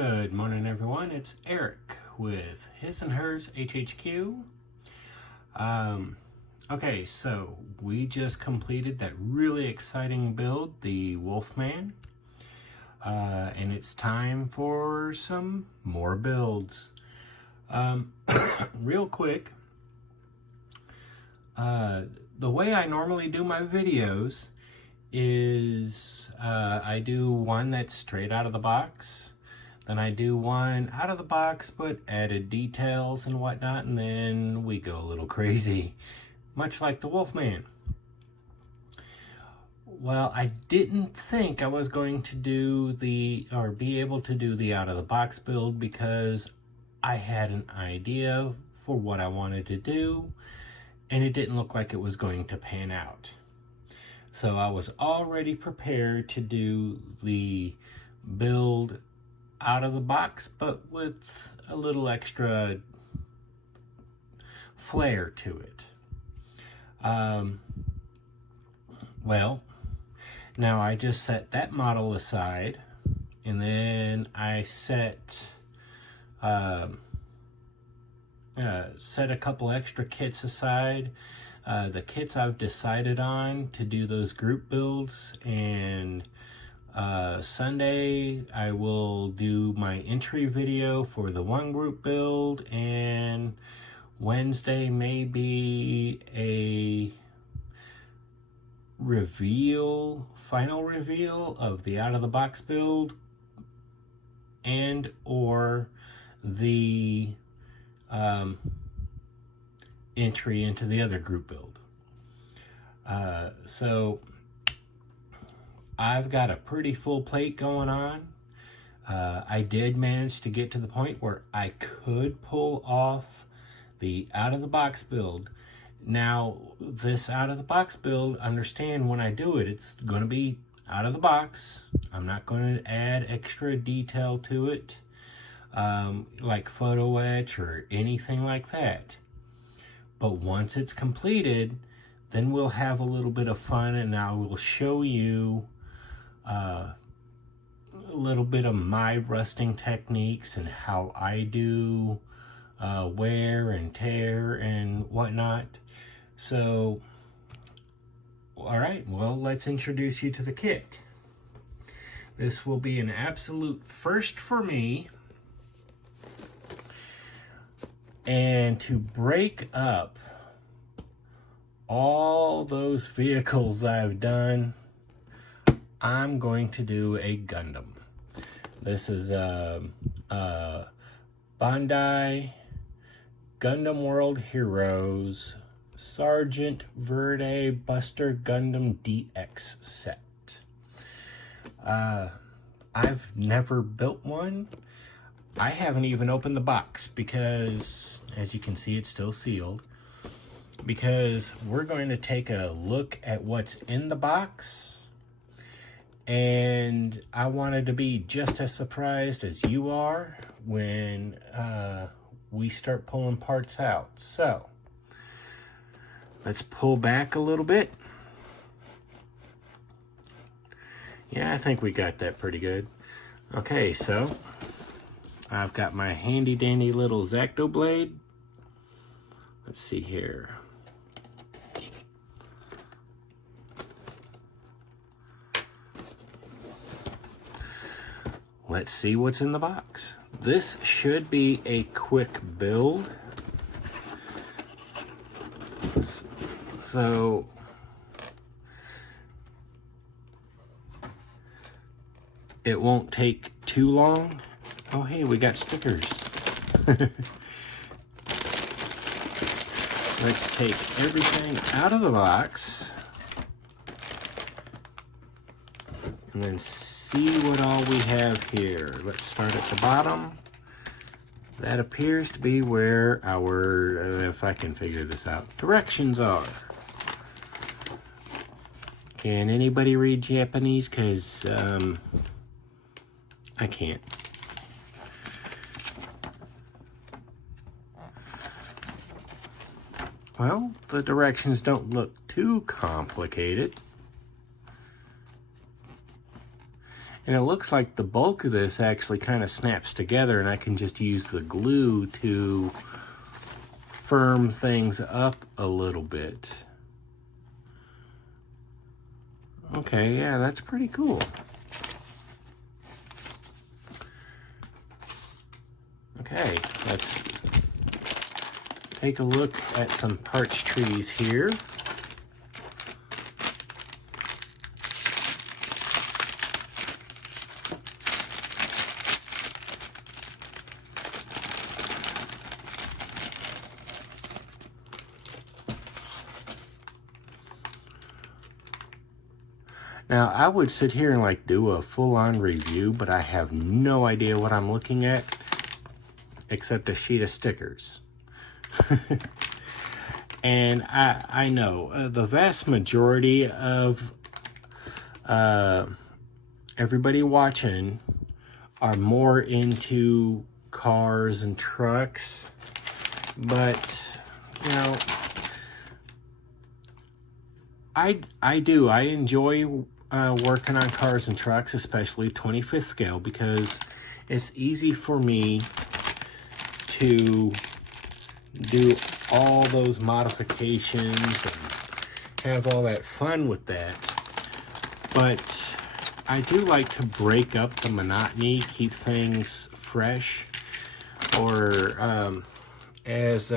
Good morning, everyone. It's Eric with His&Hers HHQ. Okay, so we just completed that really exciting build, the Wolfman, and it's time for some more builds. Real quick, the way I normally do my videos is I do one that's straight out of the box. Then I do one out of the box, but added details and whatnot, and then we go a little crazy, much like the Wolfman. Well, I didn't think I was going to do be able to do the out of the box build because I had an idea for what I wanted to do, and it didn't look like it was going to pan out. So I was already prepared to do the build out of the box, but with a little extra flair to it. Well, now I just set that model aside, and then I set a couple extra kits aside. The kits I've decided on to do those group builds, and Sunday I will do my entry video for the one group build, and Wednesday maybe a final reveal of the out of the box build and or the entry into the other group build. So I've got a pretty full plate going on. I did manage to get to the point where I could pull off the out of the box build. Now, this out of the box build, understand when I do it, it's going to be out of the box. I'm not going to add extra detail to it, like photo etch or anything like that. But once it's completed, then we'll have a little bit of fun, and I will show you a little bit of my rusting techniques and how I do wear and tear and whatnot. So, all right, well, let's introduce you to the kit. This will be an absolute first for me. And to break up all those vehicles I've done, I'm going to do a Gundam. This is Ban Dai Gundam World Heroes Sergeant Verde Buster Gundam DX set. I've never built one. I haven't even opened the box because, as you can see, it's still sealed. Because we're going to take a look at what's in the box, and I wanted to be just as surprised as you are when we start pulling parts out. So let's pull back a little bit. Yeah, I think we got that pretty good. Okay, so I've got my handy dandy little X-Acto blade. Let's see here. Let's see what's in the box. This should be a quick build. So it won't take too long. Oh, hey, we got stickers. Let's take everything out of the box and then see what all we have here. Let's start at the bottom. That appears to be where our, if I can figure this out, directions are. Can anybody read Japanese? Because I can't. Well, the directions don't look too complicated. And it looks like the bulk of this actually kind of snaps together, and I can just use the glue to firm things up a little bit. Okay, yeah, that's pretty cool. Okay, let's take a look at some parch trees here. Now, I would sit here and like do a full-on review, but I have no idea what I'm looking at except a sheet of stickers. And I know the vast majority of everybody watching are more into cars and trucks, but you know, I enjoy working on cars and trucks, especially 25th scale, because it's easy for me to do all those modifications and have all that fun with that. But I do like to break up the monotony, keep things fresh, or as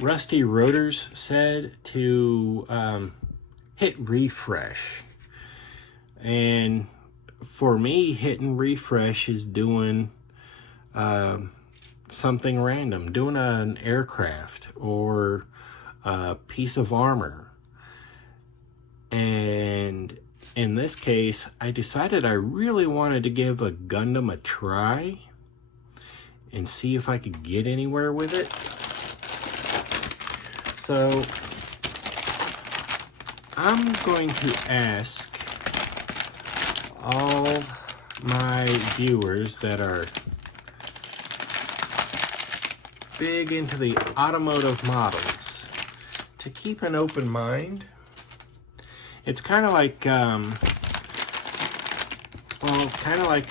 Rusty Rotors said, to hit refresh. And for me, hitting refresh is doing something random, doing an aircraft or a piece of armor. And in this case, I decided I really wanted to give a Gundam a try and see if I could get anywhere with it. So I'm going to ask all my viewers that are big into the automotive models to keep an open mind. It's kind of like, kind of like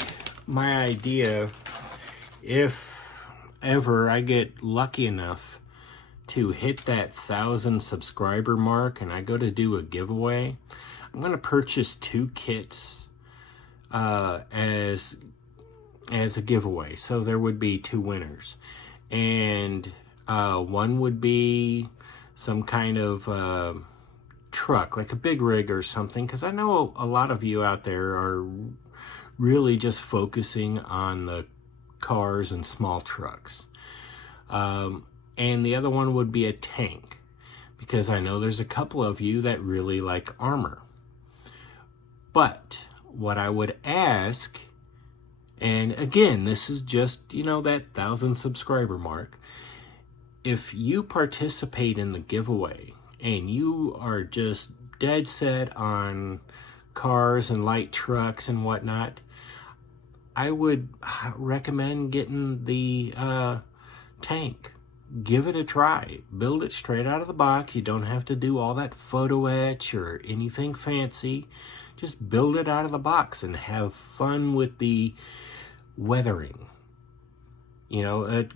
my idea, if ever I get lucky enough to hit that 1,000 subscriber mark and I go to do a giveaway, I'm going to purchase 2 kits as a giveaway. So there would be 2 winners. And one would be some kind of truck, like a big rig or something, because I know a lot of you out there are really just focusing on the cars and small trucks. And the other one would be a tank, because I know there's a couple of you that really like armor. But what I would ask, and again, this is just, you know, that 1,000 subscriber mark, if you participate in the giveaway and you are just dead set on cars and light trucks and whatnot, I would recommend getting the tank. Give it a try. Build it straight out of the box. You don't have to do all that photo etch or anything fancy. Just build it out of the box and have fun with the weathering. You know,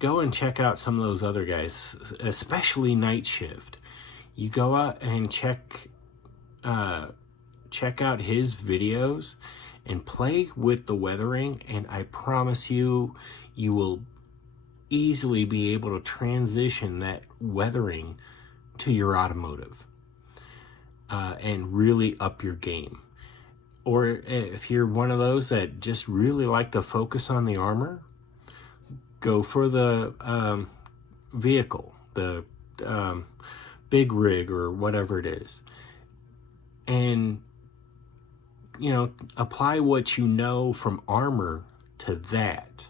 go and check out some of those other guys, especially Night Shift. You go out and check out his videos and play with the weathering, and I promise you, you will easily be able to transition that weathering to your automotive and really up your game. Or if you're one of those that just really like to focus on the armor, go for the vehicle, the big rig or whatever it is. And, you know, apply what you know from armor to that.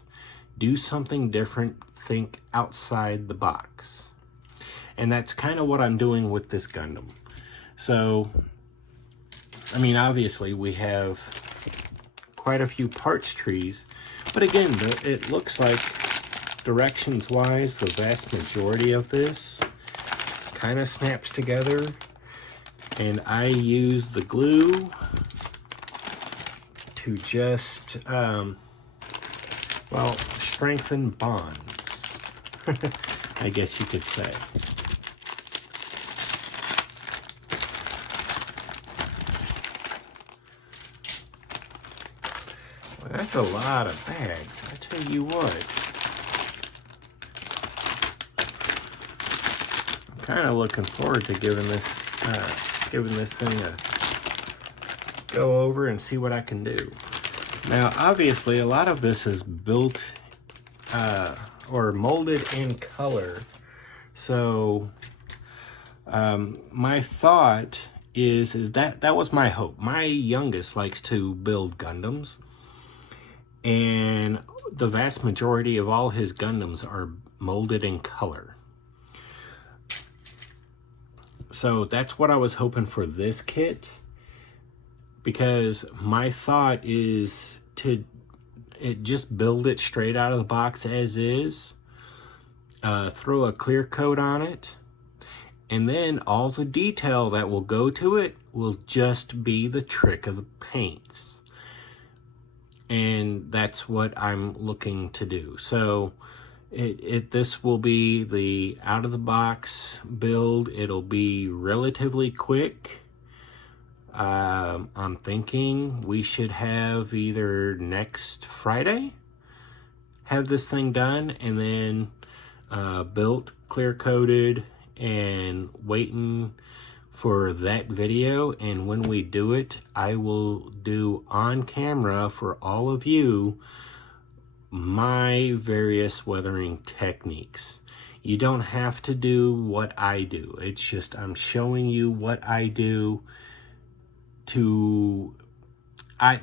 Do something different. Think outside the box. And that's kind of what I'm doing with this Gundam. So, I mean, obviously we have quite a few parts trees, but again, it looks like directions wise, the vast majority of this kind of snaps together, and I use the glue to just, well, strengthen bonds, I guess you could say. Well, that's a lot of bags, I tell you what. I'm kind of looking forward to giving this thing a go over and see what I can do. Now, obviously, a lot of this is built or molded in color. So, my thought is that was my hope. My youngest likes to build Gundams, and the vast majority of all his Gundams are molded in color. So that's what I was hoping for this kit, because my thought is to just build it straight out of the box as is, throw a clear coat on it, and then all the detail that will go to it will just be the trick of the paints. And that's what I'm looking to do. So this will be the out of the box build. It'll be relatively quick. I'm thinking we should have either next Friday have this thing done, and then built, clear coated, and waiting for that video. And when we do it, I will do on camera for all of you my various weathering techniques. You don't have to do what I do. It's just I'm showing you what I do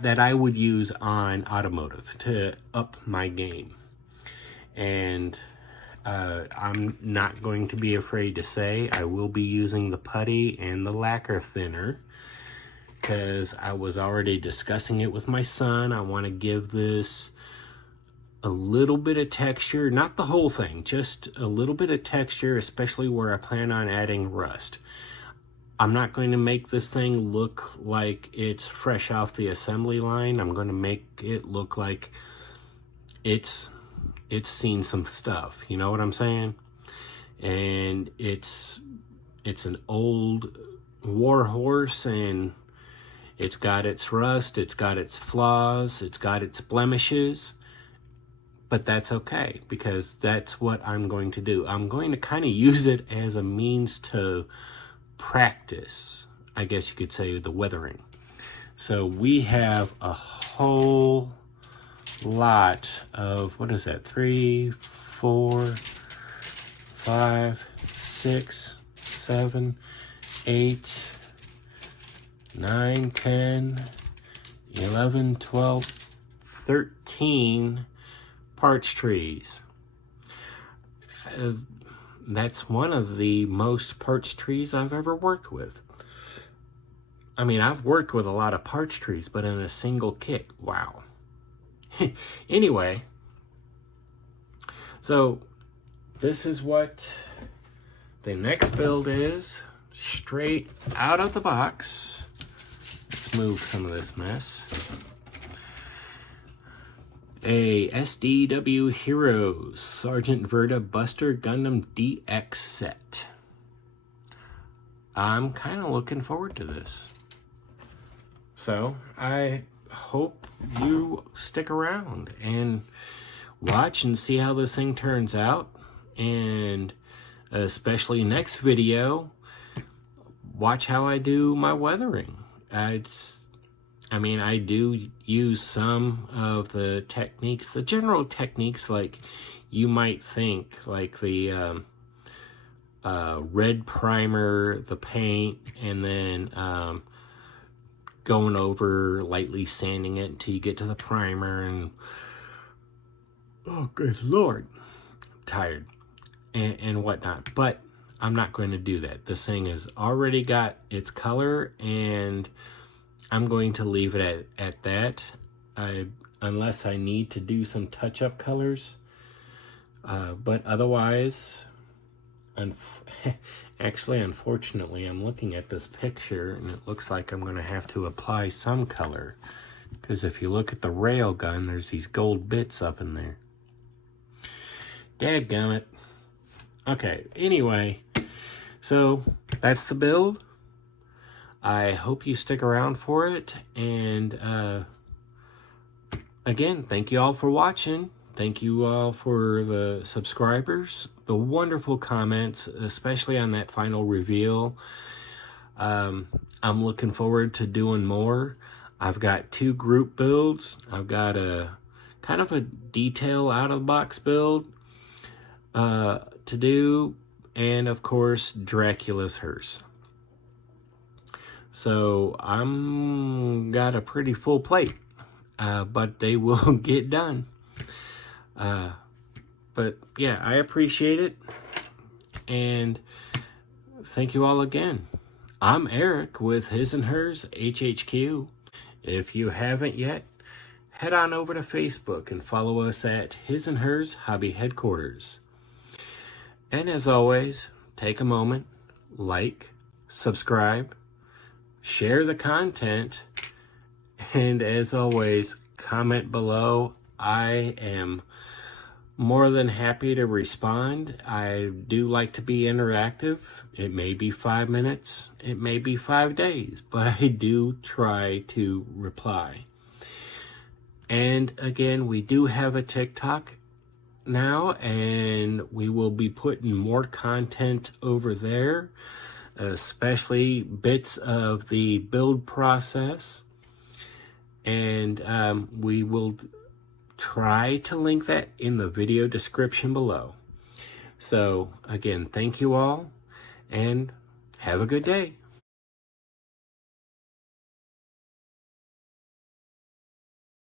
that I would use on automotive to up my game. And I'm not going to be afraid to say I will be using the putty and the lacquer thinner, because I was already discussing it with my son. I want to give this a little bit of texture, not the whole thing, just a little bit of texture, especially where I plan on adding rust. I'm not going to make this thing look like it's fresh off the assembly line. I'm going to make it look like it's seen some stuff, you know what I'm saying? And it's an old war horse, and it's got its rust, it's got its flaws, it's got its blemishes, but that's okay, because that's what I'm going to do. I'm going to kind of use it as a means to practice, I guess you could say, the weathering. So we have a whole lot of, what is that, 3, 4, 5, 6, 7, 8, 9, 10, 11, 12, 13 parts trees. That's one of the most parts trees I've ever worked with. I mean, I've worked with a lot of parts trees, but in a single kit, wow. Anyway, so this is what the next build is, straight out of the box. Let's move some of this mess. A SDW Heroes Sergeant Verde Buster Gundam DX set. I'm kind of looking forward to this. So I hope you stick around and watch and see how this thing turns out. And especially next video, watch how I do my weathering. I do use some of the techniques, the general techniques, like you might think, like the red primer, the paint, and then going over, lightly sanding it until you get to the primer, and oh, good Lord, I'm tired, and whatnot. But I'm not going to do that. This thing has already got its color, and I'm going to leave it at that, unless I need to do some touch-up colors. But otherwise, actually, unfortunately, I'm looking at this picture, and it looks like I'm going to have to apply some color Because if you look at the rail gun, there's these gold bits up in there. Dadgummit. Okay, anyway, so that's the build. I hope you stick around for it. And again, thank you all for watching. Thank you all for the subscribers, the wonderful comments, especially on that final reveal. I'm looking forward to doing more. I've got 2 group builds. I've got a kind of a detail out of the box build to do, and of course Dracula's Hers. So I'm got a pretty full plate, but they will get done. But yeah, I appreciate it, and thank you all again. I'm Eric with His and Hers HHQ. If you haven't yet, head on over to Facebook and follow us at His and Hers Hobby Headquarters. And as always, take a moment, like, subscribe, share the content, and as always, comment below. I am more than happy to respond. I do like to be interactive. It may be 5 minutes, it may be 5 days, but I do try to reply. And again, we do have a TikTok now, and we will be putting more content over there, especially bits of the build process. And we will try to link that in the video description below. So again, thank you all, and have a good day.